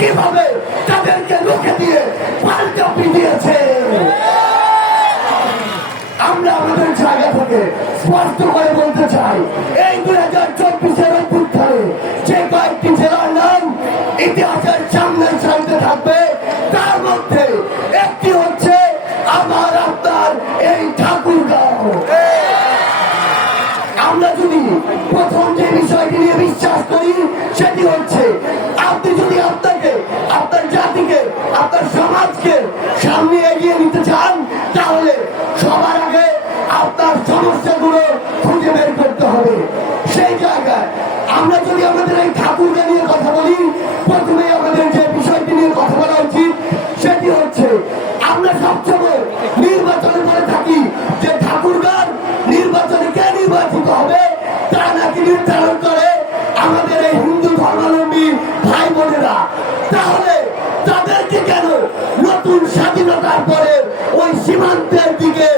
কীভাবে তাদেরকে রুখে দিয়ে পাল্টা পিটিয়েছে। আমরা আমাদের জায়গা থেকে স্পষ্ট করে বলতে চাই, এই দুই হাজার চব্বিশের অভ্যুত্থানে যে কয়েকটি জেলার নাম ইতিহাসের সামনে সামনে থাকবে, তার মধ্যে একটি হচ্ছে আমার আপনার এই ঠাকুরগাঁও। আমরা যদি প্রথম যে বিষয়টি নিয়ে বিশ্বাস করি, সেটি হচ্ছে, আপনি যদি আপনার সমাজকে সামনে এগিয়ে নিতে চান, তাহলে সবার আগে আপনার সমস্যাগুলো খুঁজে বের করতে হবে। সেই জায়গায় আমরা যদি আমাদের এই ঠাকুরকে নিয়ে কথা বলি প্রথমে আমাদের যে বিষয়টি নিয়ে কথা বলা উচিত, সেটি হচ্ছে আমরা সবসময় সীমান্তের দিকে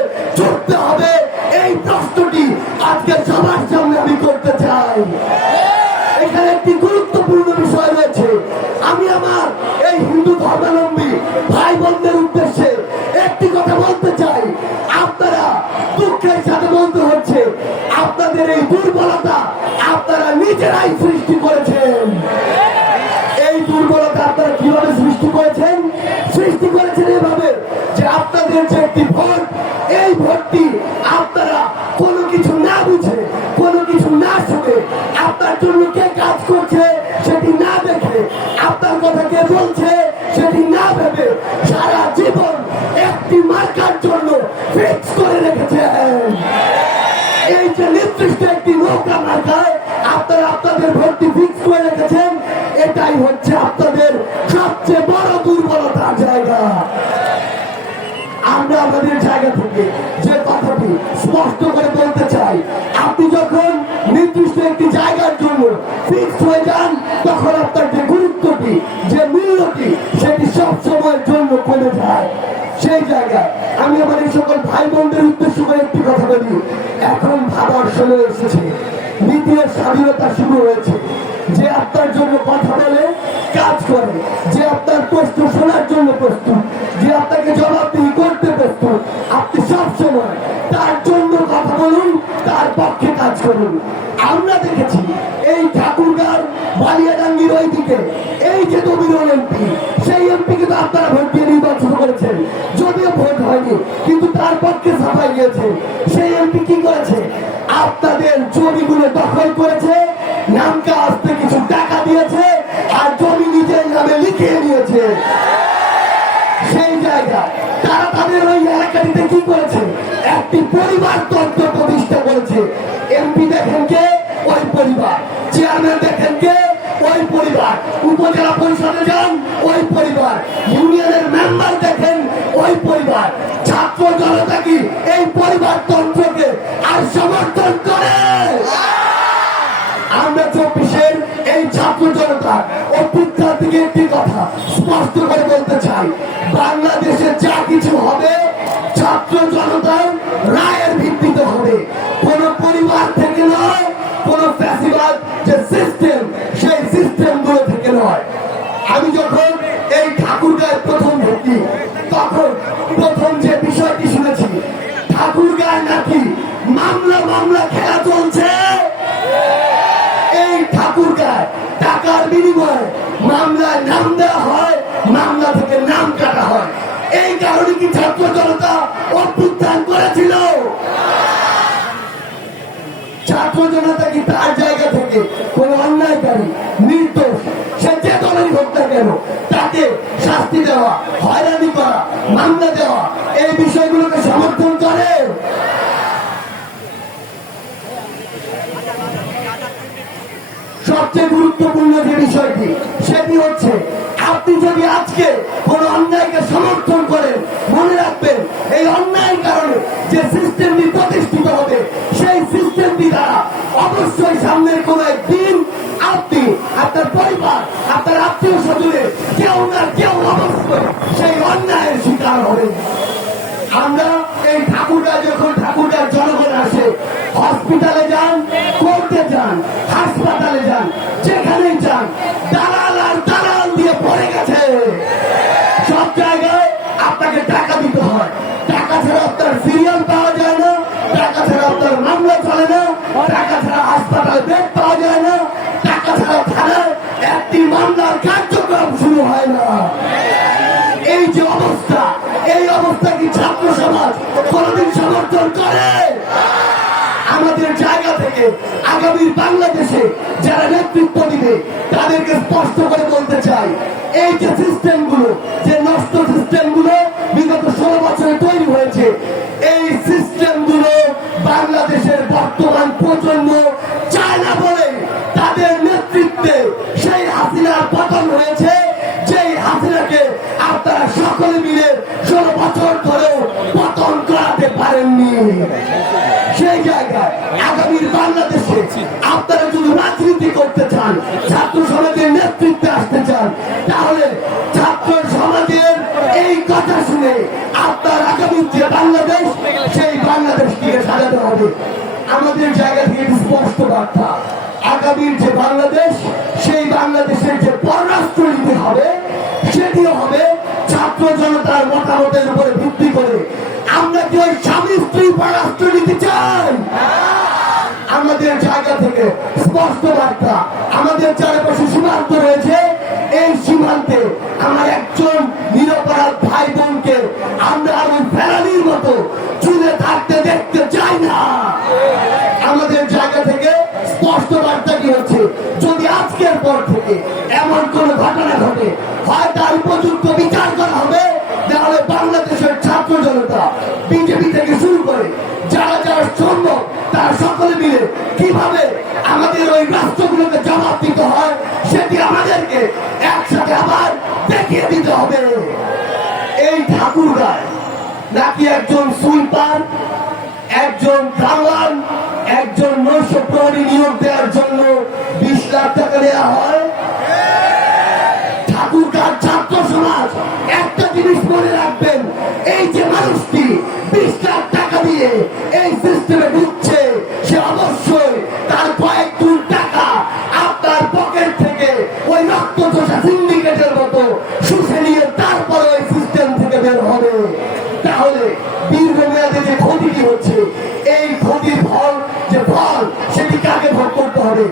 বুঝে কোনো কিছু না শুনে আপনার জন্য কে কাজ করছে সেটি না দেখে, আপনার কথা কে বলছে সেটি না ভেবে সারা জীবন একটি মার্কার জন্য ফিক্স করে রেখেছেন। এই যে নির্দিষ্ট একটি নৌকা মার্কায় আপনারা আপনাদের ভোটটি ফিক্স করে রেখেছেন, এটাই হচ্ছে আপনাদের সবচেয়ে বড় দুর্বলতার জায়গা। আমরা আমাদের জায়গা থেকে যে কথাটি স্পষ্ট করে বলতে চাই, আপনি যখন নির্দিষ্ট একটি জায়গার জন্য ফিক্স হয়ে যান, তখন আপনার যে গুরুত্বটি, যে মূল্যটি, সেটি সব সময়ের জন্য কমে যায়। সেই জায়গায় আমি আমার এই সকল ভাই বোনদের উদ্দেশ্য করে একটি কথা বলি। এখন ভাবার সময় এসেছে। নীতির স্বাধীনতা শুরু হয়েছে। যে আপনার জন্য কথা বলে, কাজ করে। যে আপনার প্রশ্ন শোনার জন্য প্রস্তুত। করুন আমরা দেখেছি এই ঠাকুরগার বালিয়াডাঙ্গির ওই দিকে এই যে দবিরুল এমপি, সেই এমপি কিন্তু আপনারা ভোট দিয়ে নির্বাচিত করেছেন। যদিও ভোট হয়নি, কিন্তু তার পক্ষে সাফাই গিয়েছে সেই এমপি কি করেছে? আপনাদের জমিগুলো দখল করেছে নামকা আসতে কিছু টাকা দিয়েছে, আর জমি নিজের নামে লিখিয়ে নিয়েছে সেই জায়গায় তারা তাদের ওই এলাকাটিতে কি করেছে? একটি পরিবার তন্ত্র প্রতিষ্ঠা করেছে। এমপি দেখেন কে? ওই পরিবার। চেয়ারম্যান দেখেন কে? ওই পরিবার। উপজেলা পরিষদে যান, ওই পরিবার। ইউনিয়নের মেম্বার দেখেন, ওই পরিবার। ছাত্র জনতা কি এই পরিবার তন্ত্রকে আর সমর্থন করে? আমরা চব্বিশের এই ছাত্র জনতা অভ্যুত্থান থেকে একটি কথা স্পষ্ট করে বলতে চাই। যা কিছু হবে, ছাত্র জনতার রায়ের ভিত্তিতে হবে। কোন পরিবার থেকে নয়, কোন ফ্যাসিবাদ যে সিস্টেম সেই সিস্টেমগুলো থেকে নয়। আমি যখন এই ঠাকুরগাঁয় প্রথম ভর্তি তখন প্রথম যে বিষয়টি শুনেছি, ঠাকুরগাঁয় নাকি মামলা মামলা খেলা চলছে? এই ঠাকুরগায় টাকার বিনিময়ে মামলায় নাম দেওয়া হয়, মামলা থেকে নাম কাটা হয়। এই কারণে কি ছাত্র জনতা অভ্যুত্থান করেছিল? ছাত্র জনতা কি তার জায়গা থেকে কোন অন্যায়কারী নির্দোষ। সে যে দলেরই হোক না কেন, তাকে শাস্তি দেওয়া, হয়রানি করা, মামলা দেওয়া, এই বিষয়গুলোকে সমর্থন করে। সবচেয়ে গুরুত্বপূর্ণ যে বিষয়টি, সেটি হচ্ছে, আপনি যদি আজকে কোন অন্যায়কে সমর্থন করেন মনে রাখবেন, এই অন্যায়ের কারণে যে সিস্টেমটি প্রতিষ্ঠিত হবে, সেই সিস্টেমটি দ্বারা অবশ্যই সামনের কোন একদিন আপনি, আপনার পরিবার, আপনার আত্মীয় স্বজনের কেউ না কেউ অবশ্যই সেই অন্যায়ের শিকার হবে। আমরা এই ঠাকুরটা যখন ঠাকুরটার জনগণ আসে হসপিটালে যান কোর্টে যান, হাসপাতালে যান যেখানে যান, দালাল মামলা চলে না টাকা ছাড়া হাসপাতালে বেড পাওয়া যায় না, টাকা ছাড়া থানায় একটি মামলার কার্যক্রম শুরু হয় না। এই যে অবস্থা, এই অবস্থা কি ছাত্র সমাজ কোনদিন সমর্থন করে? আমাদের জায়গা থেকে আগামী বাংলাদেশে যারা নেতৃত্ব দিবে, তাদেরকে স্পষ্ট করে বলতে চাই, এই যে সিস্টেমগুলো, যে সেই জায়গায় আগামীর আপনারা যদি রাজনীতি করতে চান, ছাত্র সমাজের নেতৃত্বে আসতে চান, তাহলে ছাত্র সমাজের এই কথা শুনে আপনার আগামীর যে বাংলাদেশ, সেই বাংলাদেশটিকে সাজাতে হবে। আমাদের জায়গা থেকে স্পষ্ট বার্তা, আগামীর যে বাংলাদেশ, সেই বাংলাদেশের যে পররাষ্ট্র নীতি হবে, সেটিও হবে ছাত্র জনতার মতামতের উপরে ভিত্তি করে আমরা কি ওই স্বামী স্ত্রী নীতি চাই। আমাদের জায়গা থেকে স্পষ্ট বার্তা, আমাদের চারপাশে সীমান্ত রয়েছে। এই সীমান্তে আমার একজন নিরপরাধ ভাই বোনকে আমরা ওই ফেরানির মতো চুলে থাকতে দেখতে চাই না। আমাদের জায়গা থেকে স্পষ্ট বার্তা কি হচ্ছে? যদি আজকের পর থেকে এমন কোন ঘটনা ঘটে, হয় তার উপযুক্ত আমাদেরকে একসাথে আবার দেখিয়ে দিতে হবে। এই ঠাকুর গায় নাকি একজন সুলতান, একজন দালান একজন নৈশ প্রহরী নিয়োগ দেওয়ার জন্য বিশ লাখ টাকা দেওয়া হয়? ঠাকুরকার ছাত্র সমাজ, একটা জিনিস মনে রাখবেন, এই যে মানুষটি বিশ লাখ টাকা দিয়ে এই সিস্টেমে ঢুকছে, সে অবশ্যই তাহলে দীর্ঘমেয়াদে যে ক্ষতিটি হচ্ছে, এই ক্ষতির ফল, যে ফল, সেটি কাকে ভোগ করতে হবে?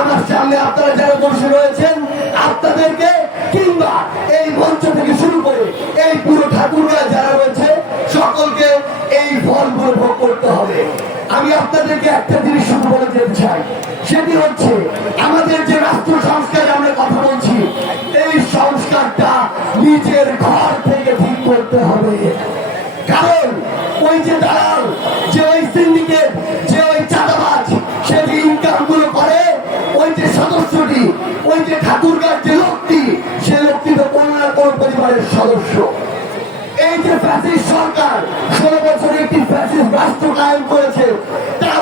আমার সামনে আপনারা যারা বসে রয়েছেন, আপনাদেরকে কিংবা এই মঞ্চ থেকে শুরু করে এই পুরো ঠাকুররা যারা রয়েছে, সকলকে এই ফলগুলো ভোগ করতে হবে। আমি আপনাদেরকে একটা জিনিস শুধু বলে যেতে চাই। সেটি হচ্ছে, আমাদের যে রাষ্ট্র সংস্কারে আমরা কথা বলছি, এই সংস্কারটা নিজের ঘর ওই যে দালাল, যে ওই সিন্ডিকেট যে ওই চাঁদাবাজ, সে যে ইনকামগুলো করে, ওই যে সদস্যটি, ওই যে ঠাকুরগার যে লোকটি, সে লোকটি তো কোনো না কোনো পরিবারের সদস্য। এই যে ফ্যাসিস্ট সরকার, ষোলো বছরে একটি ফ্যাসিস্ট রাষ্ট্র কায়েম করেছে, তার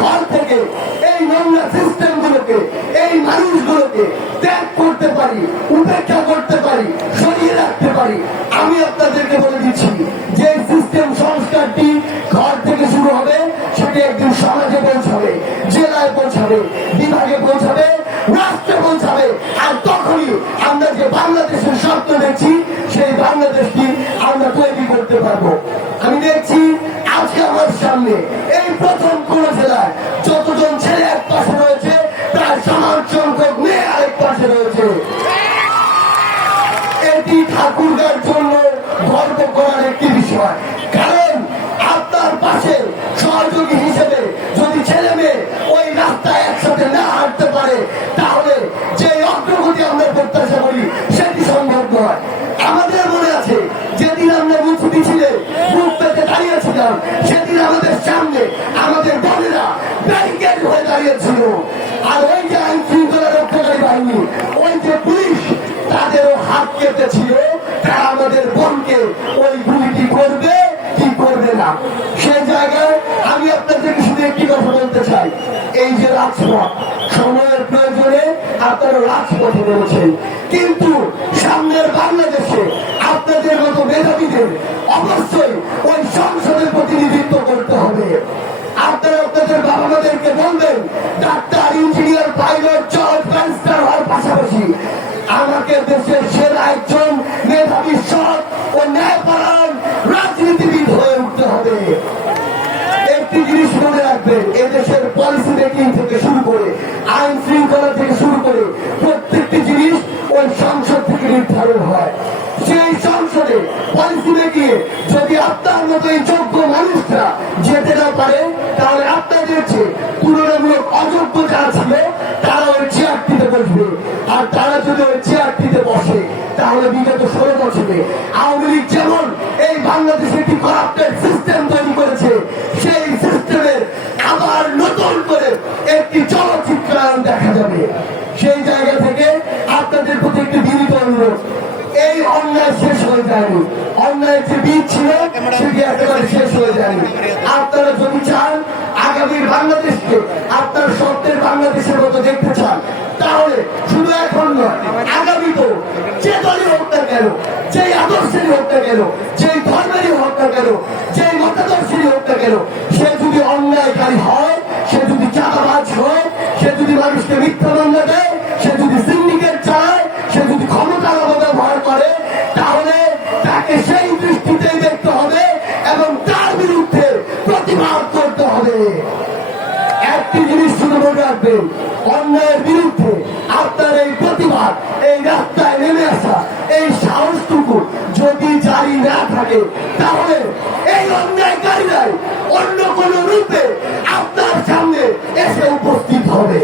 ঘর থেকে এই নোংরা সিস্টেম গুলোকে, এই মানুষগুলোকে ত্যাগ করতে পারি, উপেক্ষা করতে পারি, সরিয়ে রাখতে পারি। আমি আপনাদেরকে বলে দিচ্ছি, যে সিস্টেম সংস্কারটি ঘর থেকে শুরু হবে, সেটি একদিন সমাজে পৌঁছাবে, জেলায় পৌঁছাবে, বিভাগে পৌঁছাবে, রাষ্ট্রে পৌঁছাবে। আর তখনই আমরা যে বাংলাদেশের স্বপ্ন দেখছি, সেই বাংলাদেশটি আমরা তৈরি করতে পারব। আমি দেখছি আজকে আমার সামনে এই প্রথম সেই জায়গায় আমি আপনাদেরকে শুধু একটি কথা বলতে চাই। এই যে রাজপথ, সময়ের প্রয়োজনে আপনারা রাজপথে নেমেছেন। কিন্তু সামনের বাংলাদেশে আপনাদের মতো মেধাবীদের অবশ্যই ওই সংসদের প্রতিনিধিত্ব করতে হবে। আপনারা আপনাদের বাবা মাদেরকে বলবেন, ডাক্তার, ইঞ্জিনিয়ার, পাইলট, জজ, ব্যারিস্টার হওয়ার পাশাপাশি আমাকে দেশের সেরা একজন মেধাবী সৎ ও ন্যায়পরায়ণ তাহলে বিগত ষোলো বছরে আওয়ামী লীগ যেমন এই বাংলাদেশে একটি করাপ্টেড সিস্টেম তৈরি করেছে, সেই সিস্টেমের আবার নতুন করে একটি চলচ্চিত্রায়ন দেখা যাবে। সেই জায়গা থেকে আপনাদের প্রতি একটি বিনীত অনুরোধ, এই অন্যায় শেষ হয়ে যায়নি। অন্যায়ের যে বীজ ছিল, সেটি একেবারে শেষ হয়ে যায়নি। আপনারা যদি চান আগামীর বাংলাদেশকে, আপনার স্বপ্নের বাংলাদেশের মতো দেখতে চান, তাহলে শুধু এখন নয় আগামী তো যে দলই হোক না কেন যেই আদর্শেরই হোক না কেন, যেই ধর্মেরই হোক না কেন, যেই মতাদর্শেরই হোক না কেন, সে যদি অন্যায়কারী হয়, সে যদি চাঁদাবাজ হয়, সে যদি মানুষকে মিথ্যা মামলা দেয়, সে যদি সিন্ডিকেট চায়, সে যদি ক্ষমতার অপব্যবহার করে, তাহলে তাকে সেই দৃষ্টিতেই দেখতে হবে এবং তার বিরুদ্ধে প্রতিবাদ করতে হবে। একটি জিনিস শুধু মনে রাখবেন, অন্যায়ের বিরুদ্ধে আপনার এই প্রতিবাদ, এই রাস্তায় নেমে আসা, এই সাহসটুকু যদি জারি না থাকে, তাহলে এই অন্যায়কারীরাই অন্য কোন রূপে আপনার সামনে এসে উপস্থিত হবে।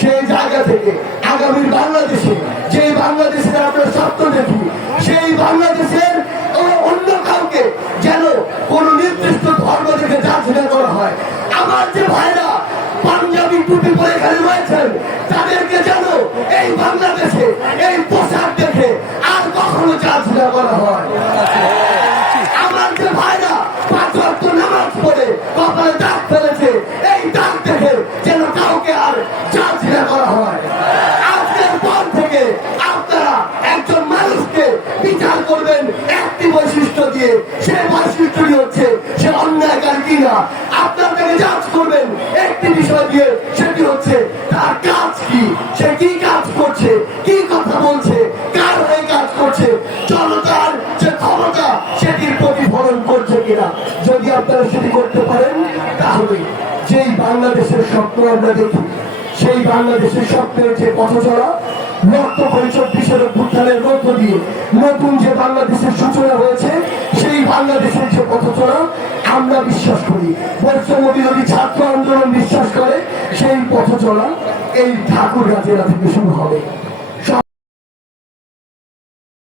সেই জায়গা থেকে আগামীর বাংলাদেশে যে বাংলাদেশের আমরা স্বপ্ন দেখি করতে পারেন তাহলে যেই বাংলাদেশের স্বপ্ন আমরা দেখি, সেই বাংলাদেশের স্বপ্নের যে পথ চলা রক্ত করে চব্বিশের অভ্যুত্থানের মধ্য দিয়ে নতুন যে বাংলাদেশের সূচনা হয়েছে, সেই বাংলাদেশের যে পথ চলা আমরা বিশ্বাস করি। বৈষম্য বিরোধী ছাত্র আন্দোলন বিশ্বাস করে, সেই পথ চলা এই ঠাকুর রাজেরা থেকে শুরু হবে।